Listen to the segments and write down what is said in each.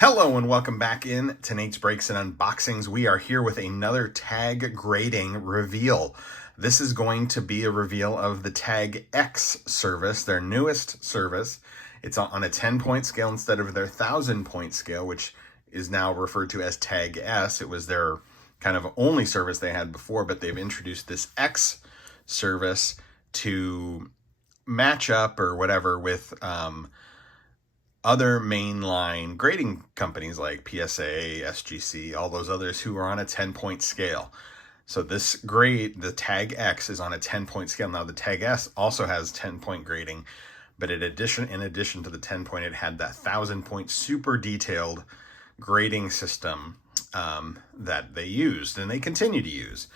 Hello and welcome back in to Nate's Breaks and Unboxings. We are here with another tag grading reveal. This is going to be a reveal of the TAGx service, their newest service. It's on a 10-point scale instead of their 1,000-point scale, which is now referred to as TAGs. It was their kind of only service they had before, but they've introduced this X service to match up or whatever with other mainline grading companies like PSA, SGC, all those others who are on a 10-point scale. So this grade, the TAGx, is on a 10-point scale. Now the TAGs also has 10-point grading, but in addition to the 10-point, it had that 1,000-point super detailed grading system that they used and they continue to use.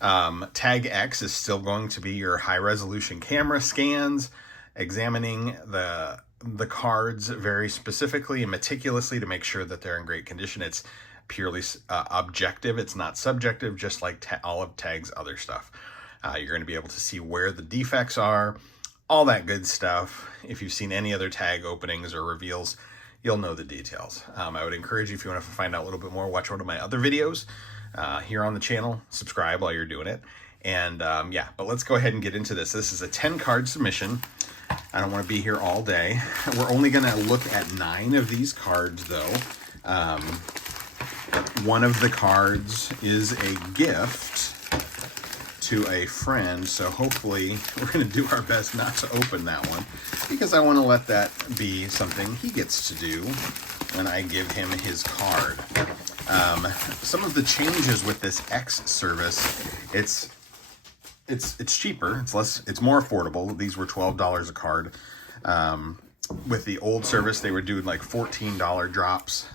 TAGx is still going to be your high-resolution camera scans, examining the cards very specifically and meticulously to make sure that they're in great condition. It's purely objective. It's not subjective, just like all of TAG's other stuff. You're going to be able to see where the defects are, all that good stuff. If you've seen any other TAG openings or reveals, you'll know the details. I would encourage you, if you want to find out a little bit more, watch one of my other videos here on the channel. Subscribe while you're doing it. And yeah, but let's go ahead and get into this. This is a 10-card submission. I don't want to be here all day. We're only going to look at 9 of these cards, though. One of the cards is a gift to a friend, so hopefully we're going to do our best not to open that one, because I want to let that be something he gets to do when I give him his card. Some of the changes with this X service, it's cheaper, it's more affordable. These were $12 a card. With the old service, they were doing like $14 drops.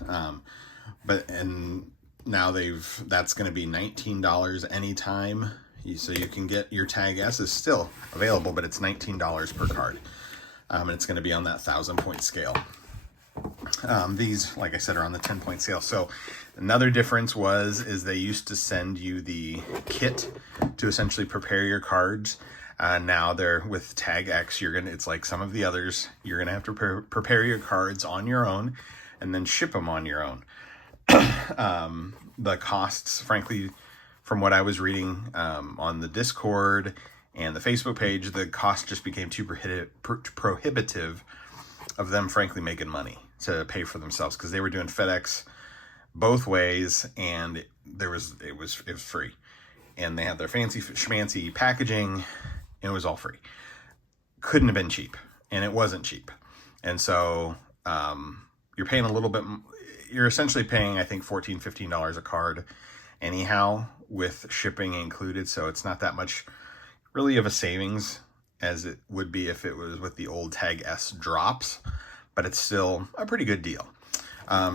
And now that's going to be $19 anytime. So you can get your TAGs is still available, but it's $19 per card. And it's going to be on that 1,000-point scale. These, like I said, are on the 10-point scale. So another difference is they used to send you the kit to essentially prepare your cards. Now they're with TAGx, it's like some of the others, you're gonna have to prepare your cards on your own and then ship them on your own. The costs, frankly, from what I was reading on the Discord and the Facebook page, the cost just became too prohibitive of them, frankly, making money to pay for themselves, because they were doing FedEx both ways, and it was free, and they had their fancy schmancy packaging, and it was all free. Couldn't have been cheap, and it wasn't cheap. And so you're paying a little bit. You're essentially paying, I think, $14, $15 a card anyhow, with shipping included. So it's not that much really of a savings as it would be if it was with the old TAGs drops, but it's still a pretty good deal.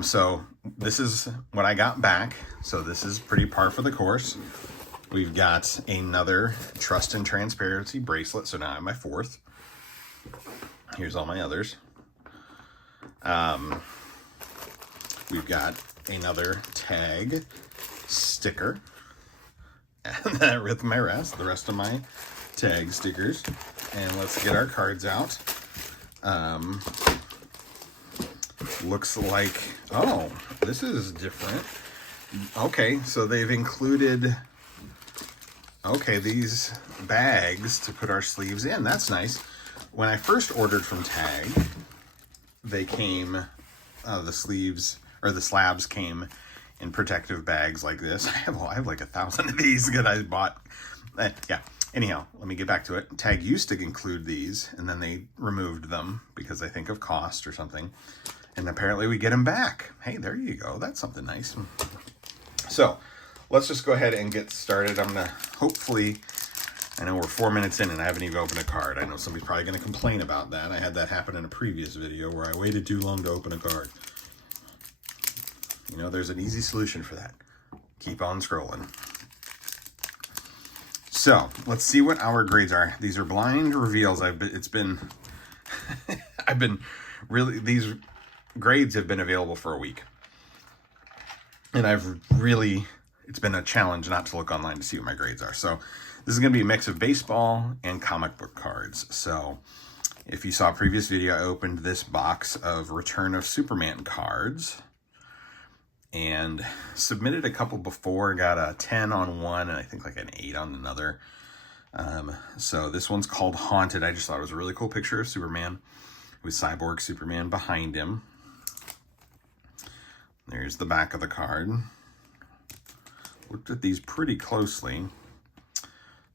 So this is what I got back. So this is pretty par for the course. We've got another Trust and Transparency bracelet. So now I have my 4th. Here's all my others. We've got another tag sticker. And that with the rest of my tag stickers. And let's get our cards out. Looks like, oh, this is different. Okay, so they've included, these bags to put our sleeves in. That's nice. When I first ordered from TAG, they came, the sleeves, or the slabs came in protective bags like this. I have like 1,000 of these that I bought. Yeah. Anyhow, let me get back to it. TAG used to include these, and then they removed them because I think of cost or something. And apparently we get them back. Hey, there you go. That's something nice. So let's just go ahead and get started. I'm going to hopefully, I know we're 4 minutes in and I haven't even opened a card. I know somebody's probably going to complain about that. I had that happen in a previous video where I waited too long to open a card. You know, there's an easy solution for that. Keep on scrolling. So let's see what our grades are. These are blind reveals. These grades have been available for a week. And it's been a challenge not to look online to see what my grades are. So this is going to be a mix of baseball and comic book cards. So if you saw a previous video, I opened this box of Return of Superman cards. and submitted a couple before, got a 10 on one and I think like an 8 on another. So this one's called Haunted. I just thought it was a really cool picture of Superman with Cyborg Superman behind him. There's the back of the card. Looked at these pretty closely.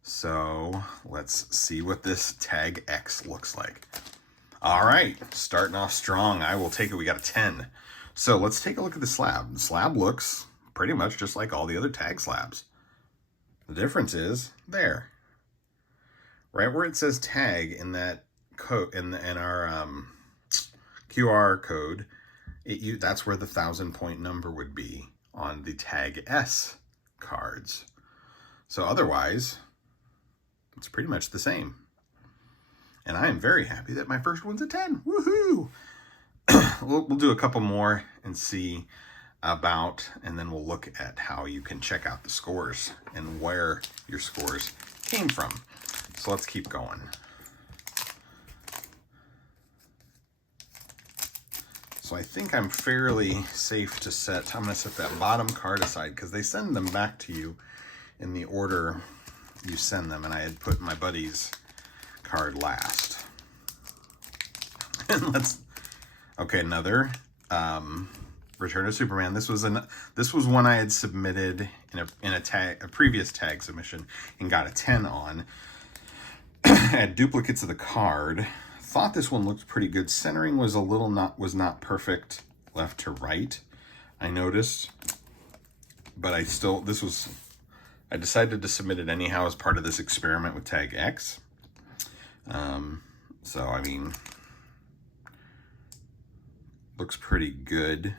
So let's see what this TAGx looks like. All right, starting off strong. I will take it. We got a 10. So let's take a look at the slab. The slab looks pretty much just like all the other tag slabs. The difference is there, right where it says tag in that code in our QR code. That's where the 1,000-point number would be on the TAGS cards. So otherwise, it's pretty much the same. And I am very happy that my first one's a 10. Woohoo! We'll do a couple more and see about, and then we'll look at how you can check out the scores and where your scores came from. So let's keep going. So I think I'm fairly safe to set. I'm going to set that bottom card aside because they send them back to you in the order you send them, and I had put my buddy's card last. And okay, another Return of Superman. This was one I had submitted in a previous tag submission and got a 10 on. I had duplicates of the card. Thought this one looked pretty good. Centering was was not perfect left to right, I noticed. But I decided to submit it anyhow as part of this experiment with TAGx. So I mean, looks pretty good.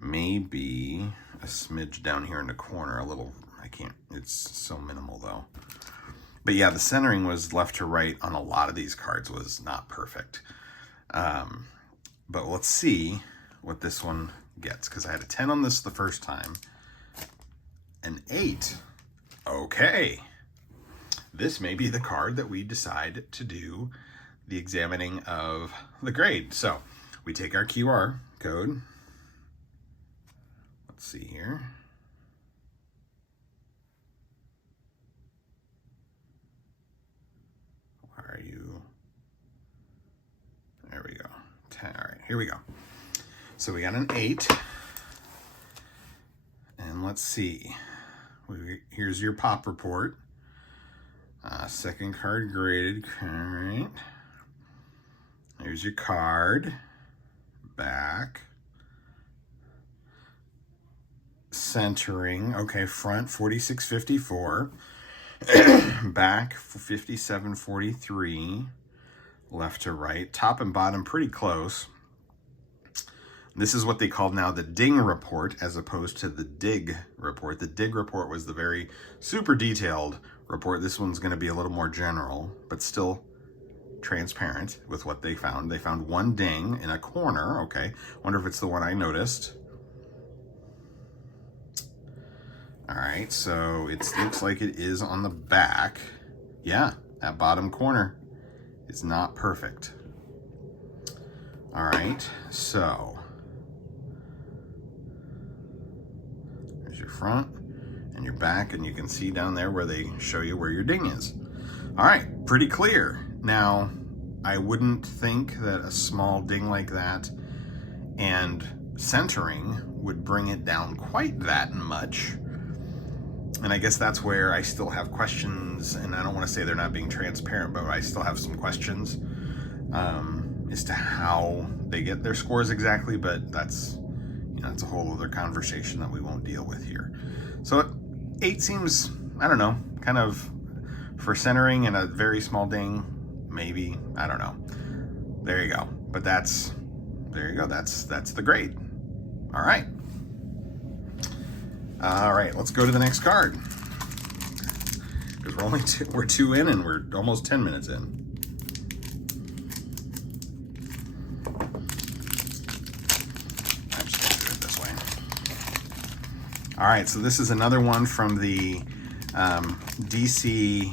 Maybe a smidge down here in the corner, a little, it's so minimal though. But yeah, the centering was left to right on a lot of these cards was not perfect. But let's see what this one gets, because I had a 10 on this the first time. An 8. Okay. This may be the card that we decide to do the examining of the grade. So we take our QR code. Let's see here. Where are you? There we go. 10. All right, here we go. So we got an 8. And let's see. Here's your pop report. Second card graded. All right. There's your card. Back. Centering. Okay, front 4654. Back 5743. Left to right. Top and bottom pretty close. This is what they call now the ding report as opposed to the dig report. The dig report was the very super detailed report. This one's going to be a little more general, but still transparent with what they found. They found one ding in a corner. Okay, wonder if it's the one I noticed. All right, so it looks like it is on the back. Yeah, that bottom corner is not perfect. All right, so there's your front and your back, and you can see down there where they show you where your ding is. All right, pretty clear. Now, I wouldn't think that a small ding like that and centering would bring it down quite that much. And I guess that's where I still have questions, and I don't want to say they're not being transparent, but I still have some questions as to how they get their scores exactly, but that's, it's a whole other conversation that we won't deal with here. So 8 seems, I don't know, kind of for centering and a very small ding, maybe, I don't know. There you go. But there you go. That's the grade. All right. All right, let's go to the next card. Because we're 2 in and we're almost 10 minutes in. I'm just gonna do it this way. All right, so this is another one from the DC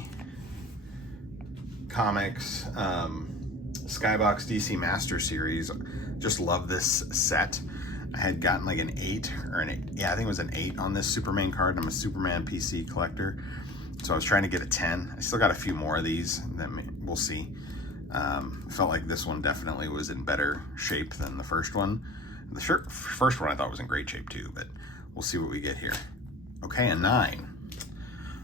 Comics Skybox DC Master Series. Just love this set. I had gotten like an 8 or an 8. Yeah, I think it was an 8 on this Superman card. I'm a Superman PC collector. So I was trying to get a 10. I still got a few more of these. We'll see. Felt like this one definitely was in better shape than the first one. The first one I thought was in great shape too, but we'll see what we get here. Okay, a 9.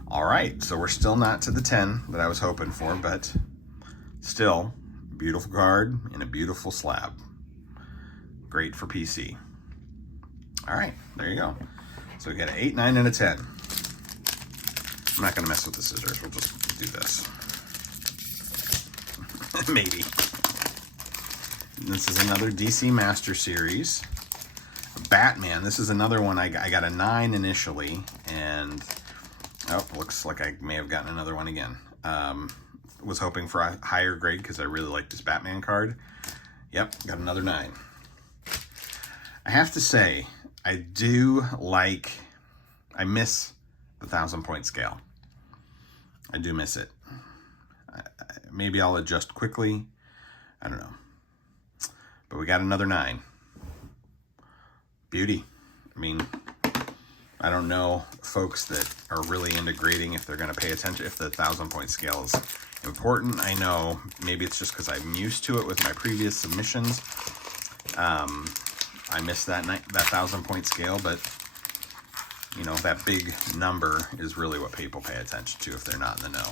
All right, so we're still not to the 10 that I was hoping for, but still, beautiful card in a beautiful slab. Great for PC. All right, there you go. So we got an 8, 9, and a 10. I'm not gonna mess with the scissors, we'll just do this. Maybe. This is another DC Master Series. Batman, this is another one. I got a 9 initially, and oh, looks like I may have gotten another one again. Was hoping for a higher grade because I really liked this Batman card. Yep, got another 9. I have to say, I miss the 1,000-point scale. I do miss it. Maybe I'll adjust quickly. I don't know. But we got another 9. Beauty. I mean, I don't know folks that are really into grading if they're going to pay attention, if the 1,000-point scale is important. I know maybe it's just because I'm used to it with my previous submissions. I missed that 1,000-point scale, but you know, that big number is really what people pay attention to if they're not in the know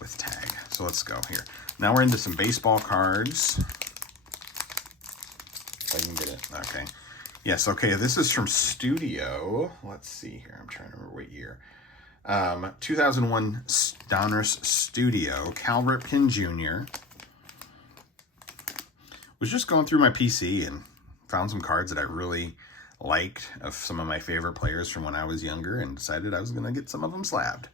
with tag. So let's go here. Now we're into some baseball cards. If I can get it. Okay. Yes, okay, this is from Studio. Let's see here. I'm trying to remember what year. 2001 Donruss Studio, Cal Ripken Jr. Was just going through my PC and found some cards that I really liked of some of my favorite players from when I was younger and decided I was going to get some of them slabbed.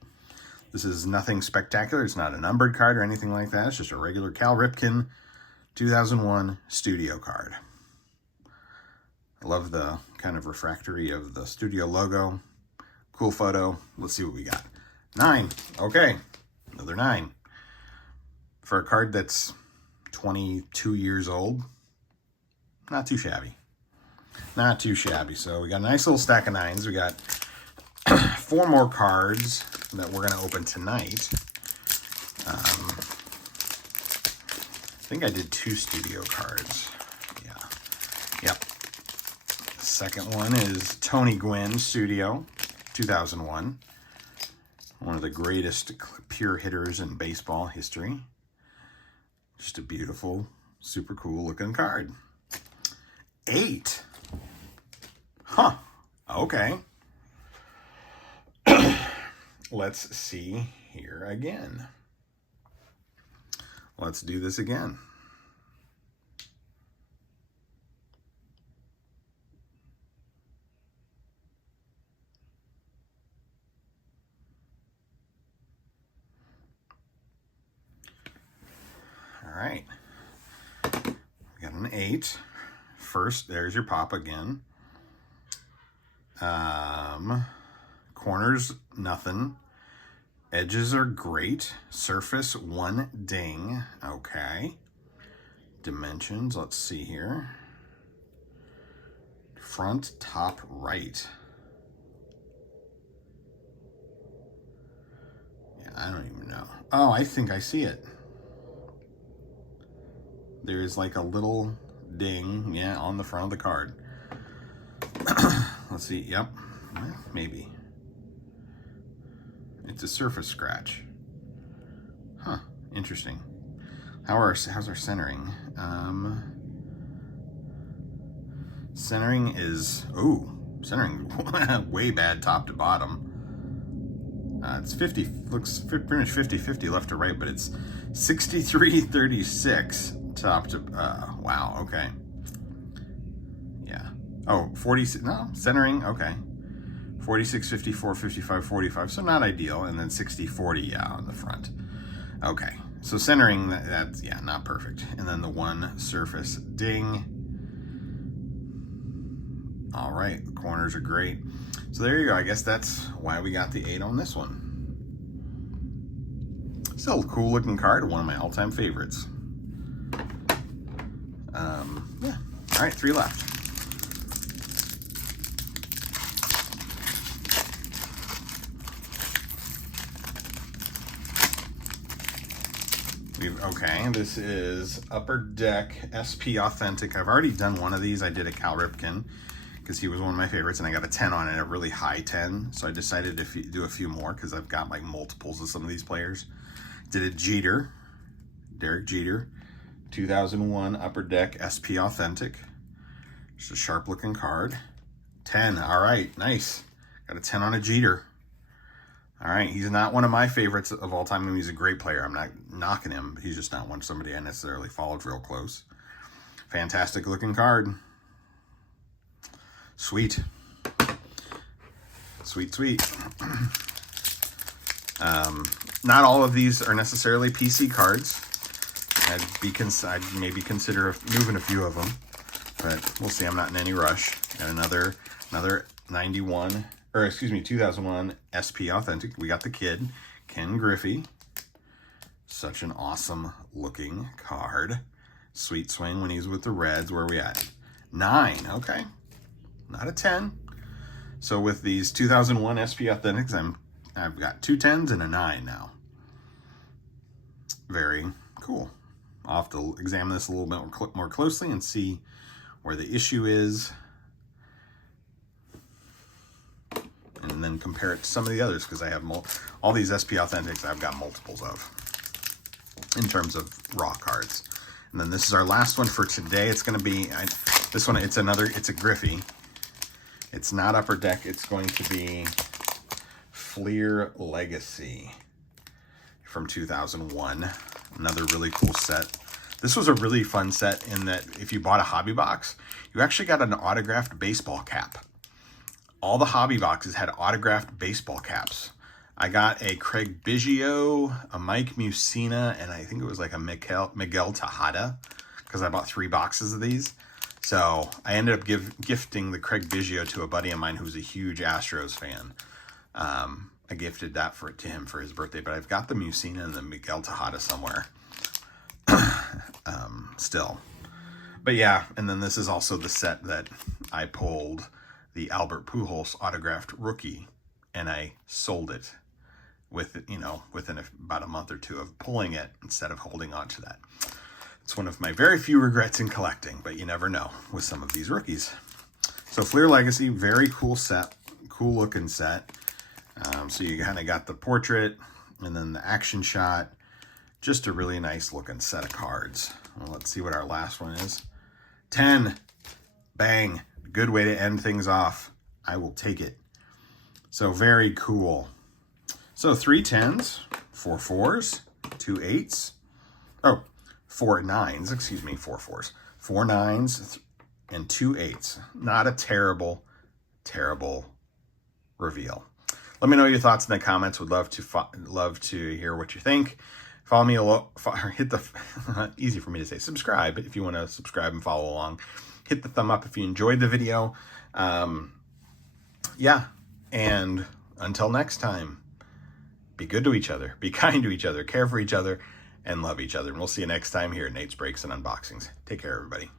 This is nothing spectacular. It's not a numbered card or anything like that. It's just a regular Cal Ripken 2001 Studio card. I love the kind of refractory of the Studio logo. Cool photo. Let's see what we got. 9. Okay. Another 9. For a card that's 22 years old, not too shabby. Not too shabby. So we got a nice little stack of 9s. We got 4 more cards that we're going to open tonight. I think I did 2 Studio cards. Yeah. Yep. The second one is Tony Gwynn Studio, 2001. One of the greatest pure hitters in baseball history. Just a beautiful, super cool looking card. 8. Huh. Okay. Let's see here again. Let's do this again. All right. We got an 8. First, there's your pop again. Corners, nothing. Edges are great. Surface, 1 ding. Okay. Dimensions, let's see here. Front, top, right. Yeah, I don't even know. Oh, I think I see it. There's like a little ding, yeah, on the front of the card. Let's see, yep, maybe. It's a surface scratch. Huh, interesting. How's our centering? Centering is, centering way bad top to bottom. It's 50, looks pretty much 50-50 left to right, but it's 63-36 top to, wow, okay. Yeah. Oh, 40, no, centering, okay. 46, 54, 55, 45, so not ideal, and then 60, 40, yeah, on the front. Okay, so centering, that's, yeah, not perfect. And then the 1 surface ding. All right, the corners are great. So there you go, I guess that's why we got the 8 on this one. Still a cool looking card, one of my all-time favorites. Yeah, all right, 3 left. Okay, this is Upper Deck SP Authentic. I've already done one of these. I did a Cal Ripken because he was one of my favorites, and I got a 10 on it, a really high 10. So I decided to do a few more because I've got like multiples of some of these players. Did a Jeter, Derek Jeter, 2001 Upper Deck SP Authentic. Just a sharp looking card. 10, all right, nice. Got a 10 on a Jeter. All right, he's not one of my favorites of all time. I mean, he's a great player. I'm not knocking him. He's just not somebody I necessarily followed real close. Fantastic looking card. Sweet. Sweet, sweet. Not all of these are necessarily PC cards. I'd maybe consider moving a few of them, but we'll see. I'm not in any rush. Got another 2001 SP Authentic. We got the kid, Ken Griffey. Such an awesome looking card. Sweet swing when he's with the Reds. Where are we at? 9, okay. Not a 10. So with these 2001 SP Authentics, I've got 2 10s and a 9 now. Very cool. I'll have to examine this a little bit more closely and see where the issue is, and then compare it to some of the others, because I have all these SP Authentics I've got multiples of in terms of raw cards. And then this is our last one for today. It's going to be this one. It's a Griffey. It's not Upper Deck. It's going to be Fleer Legacy from 2001. Another really cool set. This was a really fun set in that if you bought a hobby box, you actually got an autographed baseball cap. All the hobby boxes had autographed baseball caps. I got a Craig Biggio, a Mike Mussina, and I think it was like a Miguel Tejada, because I bought 3 boxes of these. So I ended up gifting the Craig Biggio to a buddy of mine who's a huge Astros fan. I gifted that to him for his birthday, but I've got the Mussina and the Miguel Tejada somewhere still. But yeah, and then this is also the set that I pulled the Albert Pujols autographed rookie, and I sold it within about a month or two of pulling it instead of holding on to that. It's one of my very few regrets in collecting, but you never know with some of these rookies. So Fleer Legacy, very cool set, cool looking set. So you kind of got the portrait and then the action shot. Just a really nice looking set of cards. Well, let's see what our last one is. 10. Bang. Good way to end things off. I will take it. So very cool. So 3 10s, 4 4s, 2 8s. Oh, 4 9s, excuse me, 4 4s. 4 9s and 2 8s. Not a terrible reveal. Let me know your thoughts in the comments. Would love to hear what you think. Follow me, hit the, easy for me to say, subscribe if you want to subscribe and follow along. Hit the thumb up if you enjoyed the video. Yeah, and until next time, be good to each other, be kind to each other, care for each other, and love each other. And we'll see you next time here at Nate's Breaks and Unboxings. Take care, everybody.